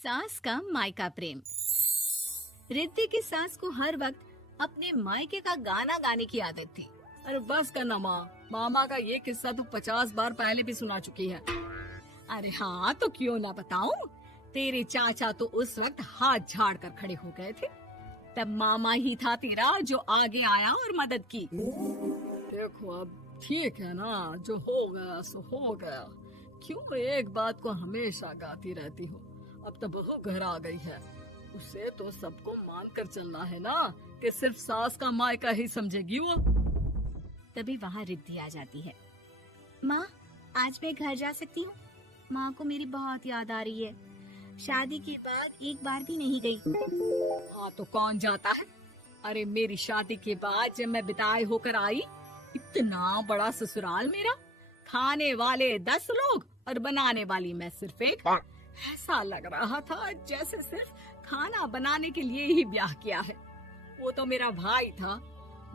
सास का मायका प्रेम। रिद्धि की सास को हर वक्त अपने मायके का गाना गाने की आदत थी। अरे बस करना माँ, मामा का ये किस्सा तो 50 बार पहले भी सुना चुकी है। अरे हाँ, तो क्यों ना बताऊं। तेरे चाचा तो उस वक्त हाथ झाड़ कर खड़े हो गए थे। तब मामा ही था तेरा जो आगे आया और मदद की। देखो अब ठीक है ना, जो हो गया सो हो गया। क्यों एक बात को हमेशा गाती रहती हो। अब तो बहू घर आ गई है, उसे तो सबको मान कर चलना है ना कि सिर्फ सास का मायका ही समझेगी वो। तभी वहाँ रिद्धि आ जाती है। माँ, आज मैं घर जा सकती हूँ? माँ को मेरी बहुत याद आ रही है। शादी के बाद एक बार भी नहीं गई। हाँ तो कौन जाता है। अरे मेरी शादी के बाद जब मैं बिदाई होकर आई, इतना बड़ा ससुराल मेरा, खाने वाले 10 लोग और बनाने वाली मैं सिर्फ एक। ऐसा लग रहा था जैसे सिर्फ खाना बनाने के लिए ही ब्याह किया है। वो तो मेरा भाई था,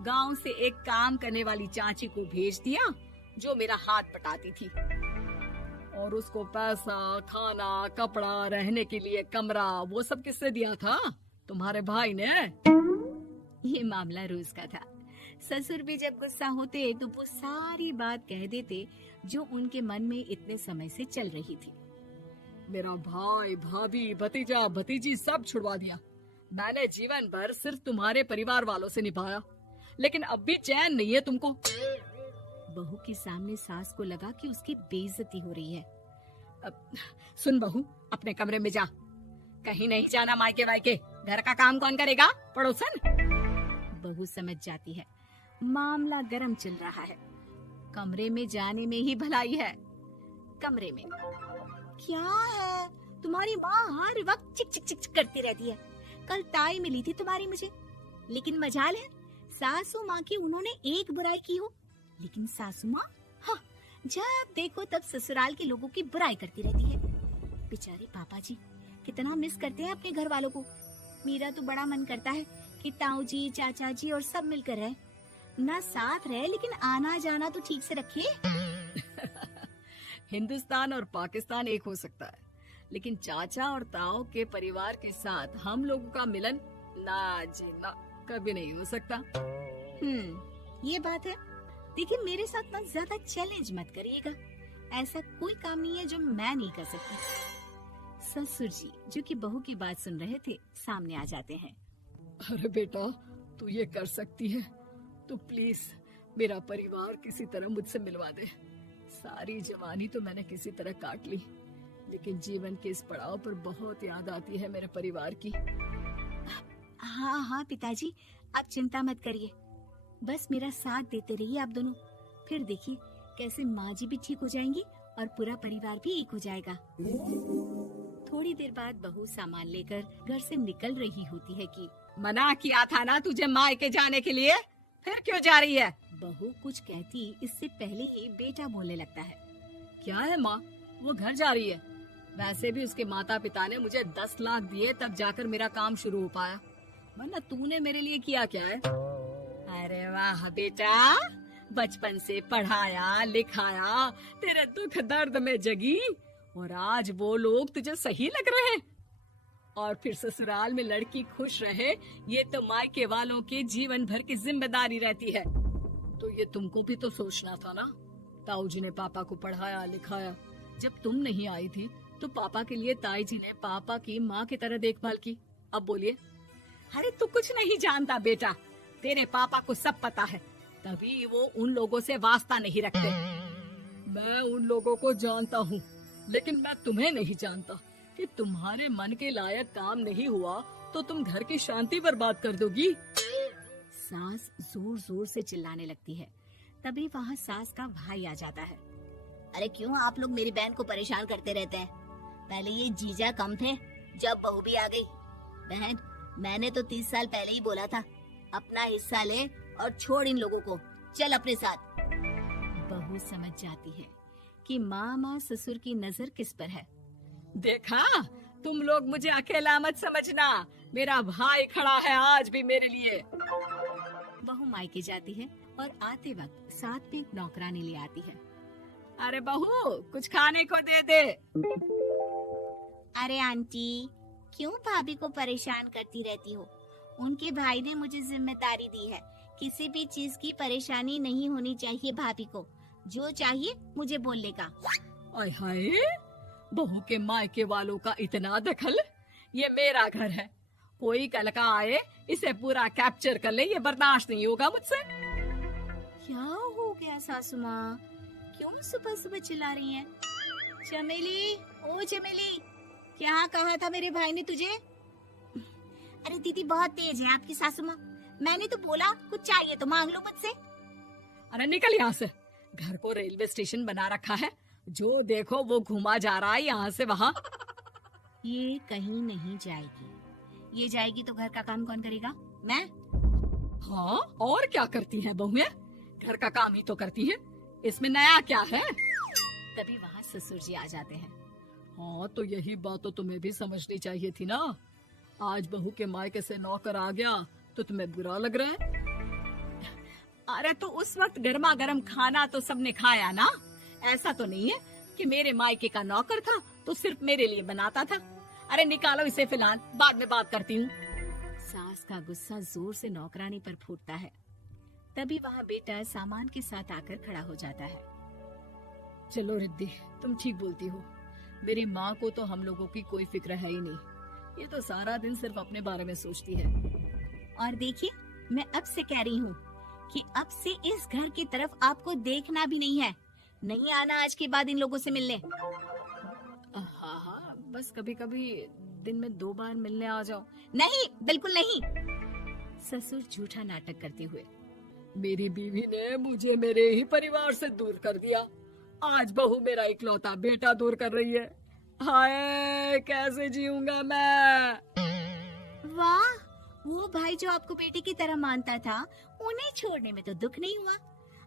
गांव से एक काम करने वाली चाची को भेज दिया जो मेरा हाथ पटाती थी, और उसको पैसा, खाना, कपड़ा, रहने के लिए कमरा, वो सब किससे दिया था? तुम्हारे भाई ने। ये मामला रोज का था। ससुर भी जब गुस्सा होते तो वो सारी बात कह देते जो उनके मन में इतने समय से चल रही थी। मेरा भाई, भाभी, भतीजा, भतीजी सब छुड़वा दिया। मैंने जीवन भर सिर्फ तुम्हारे परिवार वालों से निभाया, लेकिन अब भी चैन नहीं है तुमको। बहू के सामने सास को लगा कि उसकी बेइज्जती हो रही है। अब सुन बहू, अपने कमरे में जा, कहीं नहीं जाना मायके वायके। घर का काम कौन करेगा? पड़ोसन। बहू समझ जाती है मामला गर्म चल रहा है। कमरे में जाने में ही भलाई है। कमरे में क्या है? तुम्हारी माँ हर वक्त चिक चिक चिक करती रहती है। कल ताई मिली थी तुम्हारी मुझे, लेकिन मजाल है सासू माँ की उन्होंने एक बुराई की हो, लेकिन सासू माँ हाँ, जब देखो तब ससुराल के लोगों की बुराई करती रहती है। बेचारे पापा जी कितना मिस करते हैं अपने घर वालों को। मेरा तो बड़ा मन करता है कि ताऊ जी, चाचा जी और सब मिलकर रहे, ना साथ रहे लेकिन आना जाना तो ठीक से रखे। हिंदुस्तान और पाकिस्तान एक हो सकता है, लेकिन चाचा और ताऊ के परिवार के साथ हम लोगों का मिलन ना जी ना, कभी नहीं हो सकता। ये बात है। देखिए, मेरे साथ ना ज्यादा चैलेंज मत करिएगा। ऐसा कोई काम नहीं है जो मैं नहीं कर सकती। ससुर जी जो कि बहू की बात सुन रहे थे, सामने आ जाते हैं। अरे बेटा, तू ये कर सकती है तो प्लीज मेरा परिवार किसी तरह मुझसे मिलवा दे। सारी जवानी तो मैंने किसी तरह काट ली, लेकिन जीवन के इस पड़ाव पर बहुत याद आती है मेरे परिवार की। हाँ हाँ पिताजी, आप चिंता मत करिए, बस मेरा साथ देते रहिए आप दोनों। फिर देखिए कैसे माँ जी भी ठीक हो जाएंगी और पूरा परिवार भी एक हो जाएगा। थोड़ी देर बाद बहू सामान लेकर घर से निकल रही होती है कि मना किया था ना तुझे मायके जाने के लिए, फिर क्यों जा रही है? बहू कुछ कहती इससे पहले ही बेटा बोलने लगता है। क्या है माँ, वो घर जा रही है। वैसे भी उसके माता पिता ने मुझे 10 लाख दिए तब जाकर मेरा काम शुरू हो पाया, वरना तूने मेरे लिए किया क्या है? अरे वाह बेटा, बचपन से पढ़ाया लिखाया, तेरे दुख दर्द में जगी, और आज वो लोग तुझे सही लग रहे हैं। और फिर ससुराल में लड़की खुश रहे, ये तो मायके वालों के जीवन भर की जिम्मेदारी रहती है। तो ये तुमको भी तो सोचना था ना। ताऊ जी ने पापा को पढ़ाया लिखाया, जब तुम नहीं आई थी तो पापा के लिए ताई जी ने पापा की माँ की तरह देखभाल की। अब बोलिए। अरे तू कुछ नहीं जानता बेटा, तेरे पापा को सब पता है, तभी वो उन लोगों से वास्ता नहीं रखते। मैं उन लोगों को जानता हूँ, लेकिन मैं तुम्हें नहीं जानता कि तुम्हारे मन के लायक काम नहीं हुआ तो तुम घर की शांति बर्बाद कर दोगी। सास जोर जोर से चिल्लाने लगती है। तभी वहाँ सास का भाई आ जाता है। अरे क्यों आप लोग मेरी बहन को परेशान करते रहते हैं? पहले ये जीजा कम थे, जब बहू भी आ गई। बहन, मैंने तो 30 साल पहले ही बोला था, अपना हिस्सा ले और छोड़ इन लोगों को, चल अपने साथ। बहू समझ जाती है कि माँ ससुर की नजर किस पर है। देखा, तुम लोग मुझे अकेला मत समझना, मेरा भाई खड़ा है आज भी मेरे लिए। बहू मायके जाती है और आते वक्त साथ में एक नौकरानी ले आती है। अरे बहू, कुछ खाने को दे दे। अरे आंटी, क्यों भाभी को परेशान करती रहती हो? उनके भाई ने मुझे जिम्मेदारी दी है। किसी भी चीज की परेशानी नहीं होनी चाहिए भाभी को। जो चाहिए मुझे बोलने का। आय हाय, बहू के मायके वालों का इतना दखल। ये मेरा घर है, कोई कल का आए इसे पूरा कैप्चर कर ले, ये बर्दाश्त नहीं होगा मुझसे। क्या हो गया सासू माँ? क्यों सुबह सुबह चिल्ला रही हैं? चमेली, ओ चमेली, क्या कहा था मेरे भाई ने तुझे? अरे दीदी बहुत तेज है आपकी सासू माँ। मैंने तो बोला कुछ चाहिए तो मांग लो मुझसे। अरे निकल यहाँ से, घर को रेलवे स्टेशन बना रखा है, जो देखो वो घुमा जा रहा है यहाँ से वहाँ। ये कहीं नहीं जाएगी। ये जाएगी तो घर का काम कौन करेगा? मैं। हाँ, और क्या करती हैं बहुएं? घर का काम ही तो करती हैं, इसमें नया क्या है? तभी वहाँ ससुर जी आ जाते हैं। हाँ, तो यही बात तो तुम्हें भी समझनी चाहिए थी ना। आज बहू के मायके से नौकर आ गया तो तुम्हें बुरा लग रहा है? अरे तो उस वक्त गर्मा गर्म खाना तो सबने खाया ना। ऐसा तो नहीं है कि मेरे मायके का नौकर था तो सिर्फ मेरे लिए बनाता था। अरे निकालो इसे फिलहाल, बाद में बात करती हूँ। सास का गुस्सा जोर से नौकरानी पर फूटता है। तभी वहाँ बेटा सामान के साथ आकर खड़ा हो जाता है। चलो रिद्धि, तुम ठीक बोलती हो। मेरी माँ को तो हम लोगों की कोई फिक्र है ही नहीं, ये तो सारा दिन सिर्फ अपने बारे में सोचती है। और देखिए, मैं अब से कह रही हूँ कि अब से इस घर की तरफ आपको देखना भी नहीं है। नहीं आना आज के बाद इन लोगों से मिलने। हाँ हाँ, बस कभी कभी दिन में 2 बार मिलने आ जाओ। नहीं, बिल्कुल नहीं। ससुर झूठा नाटक करते हुए। मेरी बीवी ने मुझे मेरे ही परिवार से दूर कर दिया, आज बहू मेरा इकलौता बेटा दूर कर रही है। हाय, कैसे जीऊंगा मैं? वाह, वो भाई जो आपको बेटे की तरह मानता था, उन्हें छोड़ने में तो दुख नहीं हुआ।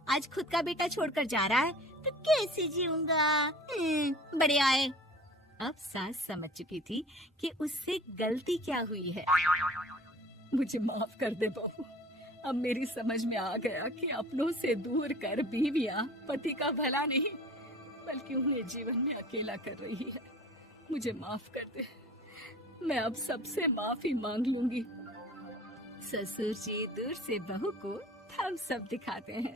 आज खुद का बेटा छोड़कर जा रहा है तो कैसे जीऊंगा? बढ़िया है। अब सास समझ चुकी थी कि उससे गलती क्या हुई है। मुझे माफ कर दे बहू, अब मेरी समझ में आ गया कि अपनों से दूर कर बीवियां पति का भला नहीं बल्कि उन्हें जीवन में अकेला कर रही है। मुझे माफ कर दे, मैं अब सबसे माफी मांग लूंगी। ससुर जी दूर से बहू को थम्स अप दिखाते हैं।